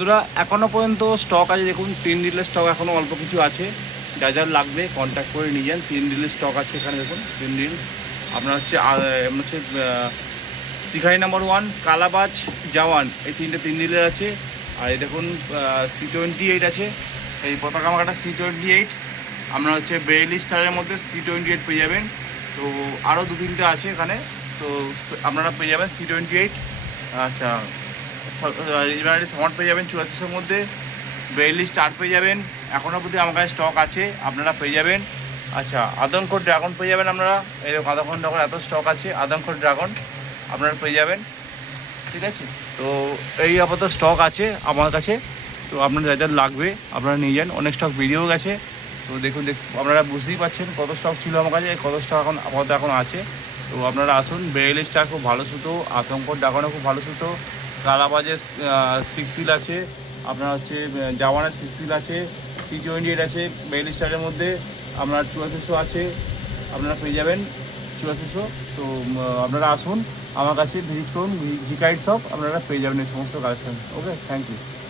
বন্ধুরা এখনও পর্যন্ত স্টক আছে, দেখুন 3 রিলের স্টক এখনও অল্প কিছু আছে। যার যার লাগবে কন্ট্যাক্ট করে নিয়ে যান। 3 রিলের স্টক আছে এখানে, দেখুন 3 রিল আপনার হচ্ছে শিখারি নাম্বার 1, কালাবাজ, জওয়ান, এই 3 রিলের আছে। আর এই দেখুন C28 আছে, এই পতাকা মার্কাটা C28। আপনার হচ্ছে বেইলি স্টারের মধ্যে C28 পেয়ে যাবেন। তো আরও 2-3টে আছে এখানে, তো আপনারা পেয়ে যাবেন C28। আচ্ছা, ইউনাইটেড সামার পেয়ে যাবেন 8400-এর মধ্যে। বেইলি স্টার পেয়ে যাবেন, এখনও অবধি আমার কাছে স্টক আছে, আপনারা পেয়ে যাবেন। আচ্ছা, আদমখোর ড্রাগন পেয়ে যাবেন আপনারা, এই আদমখোর ড্রাগন এত স্টক আছে, আদমখোর ড্রাগন আপনারা পেয়ে যাবেন। ঠিক আছে, তো এই আপাতত স্টক আছে আমার কাছে। তো আপনার যা যা লাগবে আপনারা নিয়ে যান, অনেক স্টক বেরিয়েও গেছে। তো দেখুন আপনারা বুঝতেই পারছেন কত স্টক ছিল আমার কাছে, কত স্টক এখন আপাতত এখন আছে। তো আপনারা আসুন, বেইলি স্টার খুব ভালো সুতো, আতঙ্কর ড্রাগনও খুব ভালো সুতো, কালাবাজের 6 সিল আছে, আপনার হচ্ছে জাওয়ানের 6 সিল আছে, C28 আছে বেইলি স্টারের মধ্যে, আপনার 8400 আছে, আপনারা পেয়ে যাবেন 8400। তো আপনারা আসুন আমার কাছে, ভিজিট করুন, জি কাইট শপ, আপনারা পেয়ে যাবেন এই সমস্ত কালেকশন। Okay, thank you.